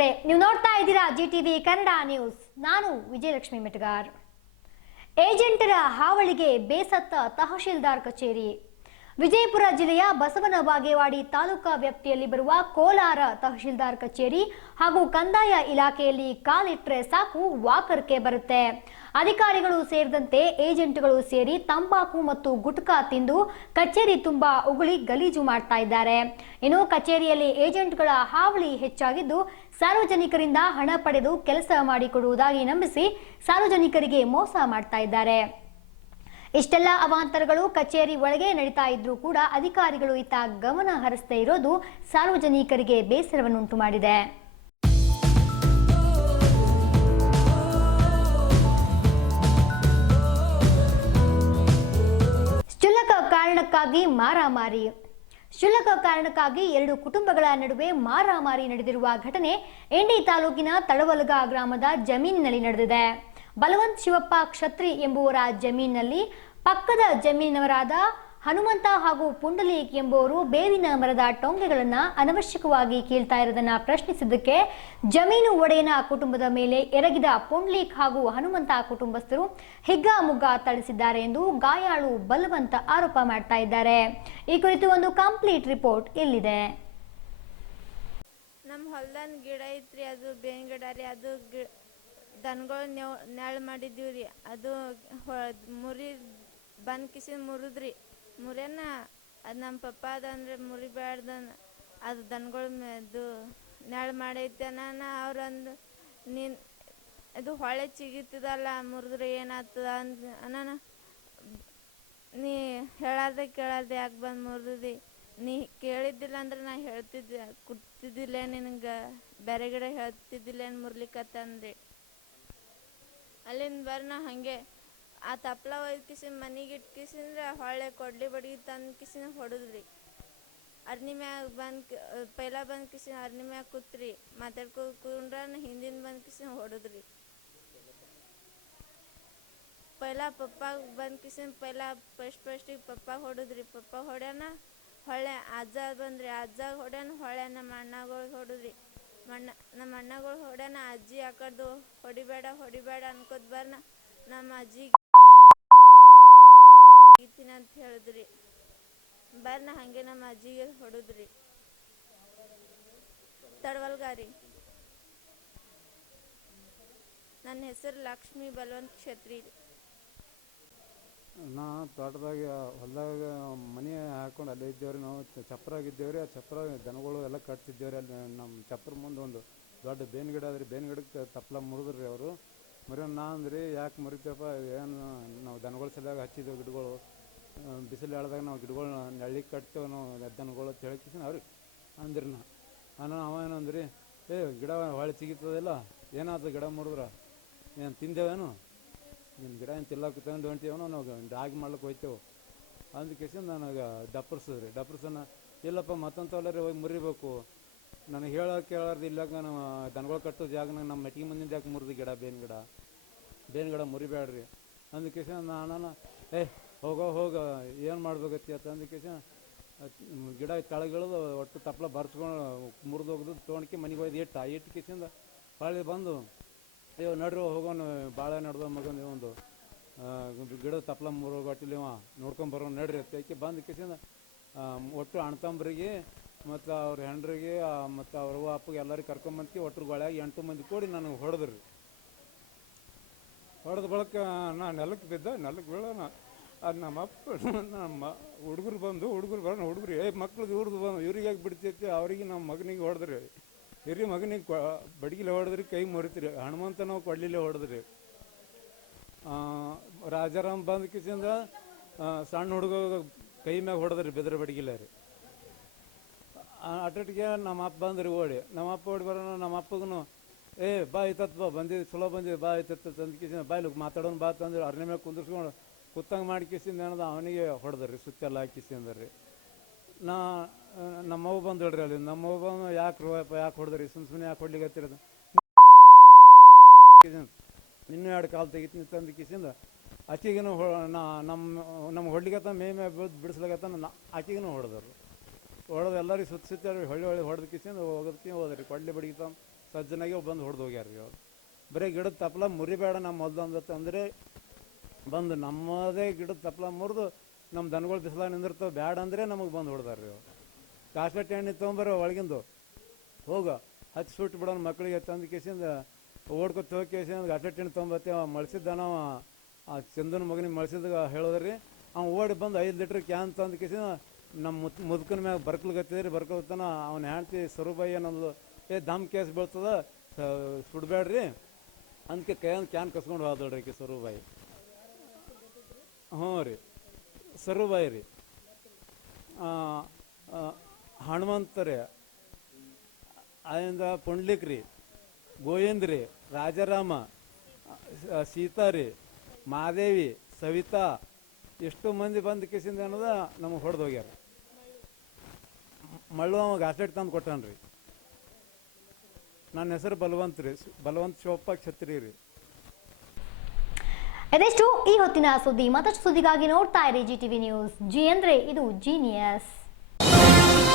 ವೀಕ್ಷಕರೇ ನೀವು ನೋಡ್ತಾ ಇದ್ದೀರಾ G T V Kannada news ನಾನು ವಿಜಯಲಕ್ಷ್ಮಿ ಮೆಟಗಾರ್. ಏಜೆಂಟರ ಹಾವಳಿಗೆ ಬೇಸತ್ತ ತಹಶೀಲ್ದಾರ್ ಕಚೇರಿ. ವಿಜಯಪುರ ಜಿಲ್ಲೆಯ ಬಸವನ ಬಾಗೇವಾಡಿ ತಾಲೂಕಾ ವ್ಯಾಪ್ತಿಯಲ್ಲಿ ಬರುವ ಕೋಲಾರ ತಹಶೀಲ್ದಾರ್ ಕಚೇರಿ ಹಾಗೂ ಕಂದಾಯ ಇಲಾಖೆಯಲ್ಲಿ ಕಾಲಿಟ್ಟರೆ ಸಾಕು ವಾಕರ್ಕೆ ಬರುತ್ತೆ. ಅಧಿಕಾರಿಗಳು ಸೇರಿದಂತೆ ಏಜೆಂಟ್ಗಳು ಸೇರಿ ತಂಬಾಕು ಮತ್ತು ಗುಟ್ಕಾ ತಿಂದು ಕಚೇರಿ ತುಂಬಾ ಉಗುಳಿ ಗಲೀಜು ಮಾಡ್ತಾ ಇದ್ದಾರೆ. ಇನ್ನು ಕಚೇರಿಯಲ್ಲಿ ಏಜೆಂಟ್ಗಳ ಹಾವಳಿ ಹೆಚ್ಚಾಗಿದ್ದು, ಸಾರ್ವಜನಿಕರಿಂದ ಹಣ ಪಡೆದು ಕೆಲಸ ಮಾಡಿಕೊಡುವುದಾಗಿ ನಂಬಿಸಿ ಸಾರ್ವಜನಿಕರಿಗೆ ಮೋಸ ಮಾಡ್ತಾ ಇದ್ದಾರೆ. ಇಷ್ಟೆಲ್ಲ ಅವಾಂತರಗಳು ಕಚೇರಿ ಒಳಗೆ ನಡೀತಾ ಇದ್ರೂ ಕೂಡ ಅಧಿಕಾರಿಗಳು ಇತ್ತ ಗಮನ ಹರಿಸದೇ ಇರೋದು ಸಾರ್ವಜನಿಕರಿಗೆ ಬೇಸರವನ್ನುಂಟು ಮಾಡಿದೆ. ಕ್ಷುಲ್ಲಕ ಕಾರಣಕ್ಕಾಗಿ ಮಾರಾಮಾರಿ. ಕ್ಷುಲ್ಲಕ ಕಾರಣಕ್ಕಾಗಿ ಎರಡು ಕುಟುಂಬಗಳ ನಡುವೆ ಮಾರಾಮಾರಿ ನಡೆದಿರುವ ಘಟನೆ ಎಂಡಿ ತಾಲೂಕಿನ ತಳವಲಗ ಗ್ರಾಮದ ಜಮೀನಿನಲ್ಲಿ ನಡೆದಿದೆ. ಬಲವಂತ್ ಶಿವಪ್ಪ ಕ್ಷತ್ರಿ ಎಂಬುವರ ಜಮೀನಿನಲ್ಲಿ ಪಕ್ಕದ ಜಮೀನವರಾದ ಹನುಮಂತ ಹಾಗೂ ಪುಂಡಲೀಕ್ ಎಂಬುವರು ಬೇವಿನ ಮರದ ಟೊಂಗೆಗಳನ್ನು ಅನವಶ್ಯಕವಾಗಿ ಕೀಳ್ತಾ ಇರೋದನ್ನ ಪ್ರಶ್ನಿಸಿದ್ದಕ್ಕೆ ಜಮೀನು ಒಡೆಯನ ಕುಟುಂಬದ ಮೇಲೆ ಎರಗಿದ ಪುಂಡ್ಲೀಕ್ ಹಾಗೂ ಹನುಮಂತ ಕುಟುಂಬಸ್ಥರು ಹಿಗ್ಗಾಮುಗ್ಗಾ ತಳಿಸಿದ್ದಾರೆ ಎಂದು ಗಾಯಾಳು ಬಲವಂತ ಆರೋಪ ಮಾಡ್ತಾ ಇದ್ದಾರೆ. ಈ ಕುರಿತು ಒಂದು ಕಂಪ್ಲೀಟ್ ರಿಪೋರ್ಟ್ ಇಲ್ಲಿದೆ. ನಮ್ಮ ಹೊಲ್ದನ್ ಗಿಡ ಐತ್ರಿ, ಅದು ಬೇವಿನ ಗಿಡ ರೀ ಅದು ದನಗಳು ನೆವ್ ನೆಳ್ ಮಾಡಿದ್ದೀವಿ ರೀ. ಅದು ಹೊ- ಮುರಿ ಬಂದ್ ಕಿಸಿ ಮುರಿದ್ರಿ ಮುರಿಯನ ಅದು ನಮ್ಮ ಪಪ್ಪ ಅದಂದ್ರೆ ಮುರಿಬ್ಯಾಡ್ದ ಅದು ದನಗಳ ಇದು ನೆಳ್ ಮಾಡೈತೆ ನಾನು ಅಂದು ನೀನು ಇದು ಹೊಳೆ ಚಿಗಿತದಲ್ಲ ಮುರಿದ್ರೆ ಏನಾಗ್ತದ ಅಂದ್ ಅನ್ನ ನೀ ಹೇಳಾರ್ದೆ ಕೇಳಾರ್ದೆ ಯಾಕೆ ಬಂದು ಮುರಿದಿ? ನೀ ಕೇಳಿದ್ದಿಲ್ಲ ಅಂದ್ರೆ ನಾ ಹೇಳ್ತಿದ್ದೆ ಕುಟ್ತಿದ್ದಿಲ್ಲ ನಿನಗೆ? ಬೇರೆ ಗಿಡ ಹೇಳ್ತಿದ್ದಿಲ್ಲ ಏನು ಮುರ್ಲಿಕ್ಕತ್ತಂದ್ರಿ ಅಲ್ಲಿಂದ ಬರ್ನ ಹಾಗೆ, ಆ ತಪ್ಲ ಒಯ್ದು ಕಿಸಿ ಮನೆಗೆ ಇಟ್ಟು ಕಿಸಿಂದ್ರೆ ಹೊಳ್ಳೆ ಕೊಡ್ಲಿ ಬಡ್ಗಿ ತಂದು ಕಿಸಿನ ಹೊಡೆದ್ರಿ. ಅರ್ನಿ ಮ್ಯಾಗ ಬಂದು ಪೈಲ ಬಂದು ಕಿಸಿನ ಅರ್ನಿ ಮ್ಯಾಗ ಕೂತ್ರಿ, ಮಾತಾಡ್ಕೊ ಕುಂಡ್ರ ಹಿಂದಿನ ಬಂದು ಕಿಸಿನ ಹೊಡೆದ್ರಿ. ಪೈಲ ಪಪ್ಪ ಬಂದು ಕಿಸಿನ ಪೈಲ ಫಸ್ಟ್ ಫಸ್ಟಿಗೆ ಪಪ್ಪ ಹೊಡೆದ್ರಿ. ಪಪ್ಪ ಹೊಡ್ಯಾನ ಹೊಳೆ ಅಜ್ಜ ಬಂದ್ರಿ ಅಜ್ಜ ಹೊಡ್ಯಾನ ಹೊಳ್ಳೆ ನಮ್ಮ ಅಣ್ಣಗಳು ಹೊಡೆದ್ರಿ. ಮಣ್ಣ, ನಮ್ಮ ಅಣ್ಣಗಳು ಹೊಡ್ಯಾನ, ಅಜ್ಜಿ ಆ ಹೊಡಿಬೇಡ ಹೊಡಿಬೇಡ ಅನ್ಕೋತ ಬರ್ನ, ನಮ್ಮ ಅಜ್ಜಿ ಈತೀನಿ ಅಂತ ಹೇಳಿದ್ರಿ. ಬರ್ನ ಹಾಗೆ ನಮ್ಮ ಅಜ್ಜಿಗೆ ಹೊಡೆದ್ರಿ. ತಡವಲ್ಗಾರಿ. ನನ್ನ ಹೆಸರು ಲಕ್ಷ್ಮೀ ಬಲವಂತ್ ಕ್ಷತ್ರಿ. ರೀ ನಾ ತೋಟದಾಗ ಹೊಲದಾಗ ಮನೆ ಹಾಕೊಂಡು ಅಲ್ಲೇ ಇದ್ದೇವ್ರಿ ನಾವು. ಚ- ಚಪ್ರಾಗಿದ್ದೇವ್ರಿ ಆ ಚಪ್ರ ದನಗಳು ಎಲ್ಲ ಕಟ್ತಿದ್ದೇವ್ರಿ. ಅಲ್ಲಿ ನಮ್ಮ ಚಪ್ರ ಮುಂದೆ ಒಂದು ದೊಡ್ಡ ಬೇನ್ ಗಿಡ ಅದ್ರಿ ಬೇನ್ ಗಿಡಕ್ಕೆ ತಪ್ಪಲ ರೀ ಅವರು. ಮರಿ ನಾ ಅಂದ್ರಿ, ಯಾಕೆ ಮರಿತೇವಪ್ಪ? ಏನು ನಾವು ದನಗಳು ಸಲ್ಯಾಗ ಹಚ್ಚಿದ್ದೇವೆ ಗಿಡಗಳು. ಬಿಸಿಲು ಎಳ್ದಾಗ ನಾವು ಗಿಡಗಳು ನೆಳ್ಳಿ ಕಟ್ತೇವೆ ನಾವು, ದನಗಳು ಅಂತ ಅವ್ರಿ, ಅಂದ್ರಿ ನಾ. ಅನ್ನ ಅವ ಏನಂದ್ರಿ ಏ, ಗಿಡ ಹೊಳೆ ಸಿಗಿತದಿಲ್ಲ ಏನಾಯ್ತು ಗಿಡ ಮುರಿದ್ರ? ಏನು ತಿಂದೇವೇನು? ನಿನ್ನ ಗಿಡ ಏನು ತಿಲ್ಲಕ್ಕೆ ತಗೊಂಡು ಹೊಂಟೀವನೋ ನಾವು ರಾಗಿ ಮಾಡ್ಲಿಕ್ಕೆ ಹೋಯ್ತೇವೆ. ನಾನು ನನಗೆ ಡಪ್ಪರ್ಸಿದ್ರಿ ಡಪ್ರಸನ ಇಲ್ಲಪ್ಪ ಮತ್ತೊಂದು ತೊಲರಿ ಹೋಗಿ ಮುರಿಬೇಕು. ನನಗೆ ಹೇಳೋ ಕೇಳಾರ್ದು ಇಲ್ಲಾಗ ನಾವು ದನಗಳು ಕಟ್ಟೋ ಜಾಗನಾಗ ನಮ್ಮ ಮೆಟ್ಟಿಗೆ ಮುಂದಿನ ಜಾಗ ಮುರಿದು ಗಿಡ ಬೇವಿನ ಗಿಡ. ಬೇವಿನ ಗಿಡ ಮುರಿಬೇಡ್ರಿ ಅಂದ್ಕೇಸಿ ನಾನು ಏ ಹೋಗೋ, ಹೋಗ, ಏನು ಮಾಡ್ಬೇಕತ್ತಿ? ಅಂತ ಅಂದ್ಕೇಸಿ ಗಿಡ ಕೆಳಗಿಳಿದು ಒಟ್ಟು ತಪ್ಪಲ ಬರ್ಸ್ಕೊಂಡು ಮುರಿದೋಗ್ದು ತೊಗೊಂಡ್ಕಿ ಮನೆಗೆ ಹೋಯ್ದು ಇಟ್ಟ ಇಟ್ಟು ಕಿಸಿಂದ ಹೊಳ್ಳಿ ಬಂದು ಅಯ್ಯೋ ನಡ್ರಿ, ಹೋಗೋನು ಭಾಳ ನಡ್ದ ಮಗನ ಒಂದು. ಗಿಡ ತಪ್ಪಲ ಮೂರು ಗಟ್ಟಿಲಿ ಇವ. ನೋಡ್ಕೊಂಡ್ ನಡ್ರಿ ಅಂತ ಬಂದು ಕಿಸಿಂದ ಒಟ್ಟು ಅಣ್ತಂಬ್ರಿಗೆ ಮತ್ತು ಅವ್ರ ಹೆಂಡ್ರಿಗೆ ಮತ್ತು ಅವ್ರ ಅಪ್ಪಗೆ ಎಲ್ಲರಿಗೆ ಕರ್ಕೊಂಬಂದ್ಕಿ ಒಟ್ಟು ಗೋಳ್ಯಾಗ ಎಂಟು ಮಂದಿ ಕೂಡಿ ನನಗೆ ಹೊಡೆದ್ರಿ. ಹೊಡೆದ ಬಳಿಕ ನಾ ನೆಲಕ್ಕೆ ಬಿದ್ದ ನೆಲಕ್ಕೆ ಬೀಳೋಣ ಅದು ನಮ್ಮ ಅಪ್ಪ ನಮ್ಮ ಹುಡುಗರು ಬಂದು ಹುಡುಗರು ಬರೋಣ ಹುಡುಗರು, ಏ ಮಕ್ಳಿಗೆ ಹುಡ್ದು ಬಂದು, ಇವ್ರಿಗೆ ಯಾಕೆ ಬಿಡ್ತೈತಿ ಅವ್ರಿಗೆ ನಮ್ಮ ಮಗನಿಗೆ ಹೊಡೆದ್ರಿ. ಹಿರಿಯ ಮಗನಿಗೆ ಕೊ ಬಡಗಿಲೆ ಹೊಡೆದ್ರಿ ಕೈ ಮುರಿತ್ರಿ. ಹನುಮಂತ ನಾವು ಕೊಡ್ಲಿಲ್ಲ ಹೊಡೆದ್ರಿ ರಾಜಾರಾಮ್ ಬಂದ ಕಿಸಿಂದ ಸಣ್ಣ ಹುಡುಗ ಕೈ ಮ್ಯಾಗ ಹೊಡೆದ್ರಿ ಬೆದ್ರ ಬಡಗಿಲ್ಲ ರೀ. ಅಟಟಿಗೆ ನಮ್ಮ ಅಪ್ಪ ಬಂದ್ರಿ ಓಡಿ. ನಮ್ಮ ಅಪ್ಪ ಓಡಿ ಬರೋಣ, ನಮ್ಮ ಅಪ್ಪಗೂ ಏ, ಬಾ ಐತತ್ ಬಾ, ಬಂದಿದ್ದು, ಚಲೋ ಬಂದಿದ್ದು, ಬಾ ಐತತ್ ತಂದು ಕಿಸಿಂದ ಬಾಯ್ಲಿ ಮಾತಾಡೋನು ಬಾ ತಂದ್ರೆ ಅರ್ನೆ ಮ್ಯಾಗ ಕುಂದಿರ್ಸ್ಕೊಂಡು ಕುತ್ತಂಗೆ ಮಾಡಿ ಕಿಸಿಂದ ಏನದ, ಅವನಿಗೆ ಹೊಡೆದ್ರಿ ಸುತ್ತೆಲ್ಲ ಹಾಕಿಸಿಂದ್ರಿ ನಾ ನಮ್ಮವ್ವ ಬಂದು ಹೇಳ್ರಿ ಅಲ್ಲಿ. ನಮ್ಮವ್ ಬಂದು ಯಾಕೆ ಯಾಕೆ ಹೊಡೆದ್ರಿ? ಸುಮ್ ಸುಮ್ಮನೆ ಯಾಕೆ ಹೊಡ್ಲಿಕ್ಕೆ ಹತ್ತಿರದ? ಇನ್ನೂ ಎರಡು ಕಾಲು ತೆಗಿತೀನಿ ತಂದು ಕಿಸಿಂದ. ಆಕೆಗೂ ನಾ ನಮ್ಮ ನಮ್ಮ ಹೊಡ್ಲಿಗತ್ತ ಮೇ ಮೇ ಬಿಡಿಸ್ಲಾಗತ್ತ ನಾ ಆಕೆಗೂ ಹೊಡೆದ್ರು ಹೊಡೆದು ಎಲ್ಲರಿಗೆ ಸುತ್ತ ಸುತ್ತ ಹೊಳ್ಳಿ ಹೊಳ್ಳಿ ಹೊಡೆದ ಕಿಸಿಂದ ಹೋಗೋದಕ್ಕೆ ಹೋದ್ರಿ. ಕೊಡ್ಲಿ ಬಡಿತ ಸಜ್ಜನಾಗಿ ಬಂದು ಹೊಡೆದು ಹೋಗ್ಯಾರ ರೀ ಅವ್ರು ಬರೀ ಗಿಡದ ತಪ್ಪಲ ಮುರಿಬೇಡ ನಮ್ಮ ಹೊಲ್ದಂದತ್ತೆ ಅಂದರೆ ಬಂದು ನಮ್ಮದೇ ಗಿಡದ ತಪ್ಪಲ ಮುರಿದು ನಮ್ಮ ದನಗಳು ಬಿಸಿಲಾಗ ನಿಂದಿರ್ತಾವೆ. ಬ್ಯಾಡ ಅಂದರೆ ನಮಗೆ ಬಂದು ಹೊಡೆದಾರ್ರಿ ಅವ್ರು ಕಾಸ್ಮೆಟ್ ಎಣ್ಣೆ ತೊಗೊಂಬರೋ ಒಳಗಿಂದು ಹೋಗು. ಹತ್ತು ಸುಟ್ಟು ಬಿಡೋಣ ಮಕ್ಕಳಿಗೆ ತಂದು ಕೇಸಿಂದ ಓಡ್ಕೊತ ಹೋಗಿ ಕೇಸಿಂದ ಗಾಟ್ಲೆಟ್ ಎಣ್ಣೆ ತೊಗೊಂಬತ್ತೆ ಅವ ಆ ಚಂದನ ಮಗನಿಗೆ ಮಳಸಿದ ಹೇಳೋದ್ರಿ, ಅವ ಓಡಿ ಬಂದು ಐದು ಲೀಟ್ರ್ ಕ್ಯಾನ್ ತಂದು ಕೇಸಿಂದ ನಮ್ಮ ಮುತ್ ಮುದುಕನ ಮ್ಯಾಗ ಬರ್ಕಲ್ಗತ್ತಿದ್ರಿ ಬರ್ಕೊತಾನ ಅವನ ಹೆಂಡ್ತಿ ಸರುಬಾಯಿ ಅನ್ನೋದು ಏ, ದಮ್ ಕೇಸ್ ಬೀಳ್ತದ ಸುಡಬೇಡ್ರಿ ಅದಕ್ಕೆ ಕೈಯಂದು ಕ್ಯಾನ್ ಕಸ್ಕೊಂಡು ಹೋದಳ್ರಿ ಕಿ ಸರುಬಾಯಿ ಹ್ಞೂ ರೀ ಸರುಬಾಯಿ ರೀ. ಆ, ಆಯಿಂದ ಪುಂಡ್ಲಿಕ್ರಿ ಗೋವಿಂದ್ರಿ ರಾಜಾರಾಮ ಸೀತಾರಿ ಮಾದೇವಿ ಸವಿತಾ ಎಷ್ಟು ಮಂದಿ ಬಂದ ಕಿಸಿಂದ ಅನ್ನೋದ ನಮಗೆ ಹೊಡೆದು ಹೋಗ್ಯಾರ. ಮಳ್ಳು ಅವ ಗಾಸ್ಲೆಟ್ ತಂದು ಕೊಟ್ಟಾನ್ರಿ ನನ್ನ ಹೆಸರು ಬಲವಂತ್ ರೀ ಬಲವಂತ ಶಿವಪ್ಪ ಛತ್ರಿ ರೀ. ಅದೆಷ್ಟು ಈ ಹೊತ್ತಿನ ಸುದ್ದಿ ಮತ್ತಷ್ಟು ಸುದ್ದಿಗಾಗಿ ನೋಡ್ತಾ ಇರಿ ಜಿ ಟಿವಿ ನ್ಯೂಸ್. ಜಿ ಅಂದ್ರೆ ಇದು ಜೀನಿಯಸ್.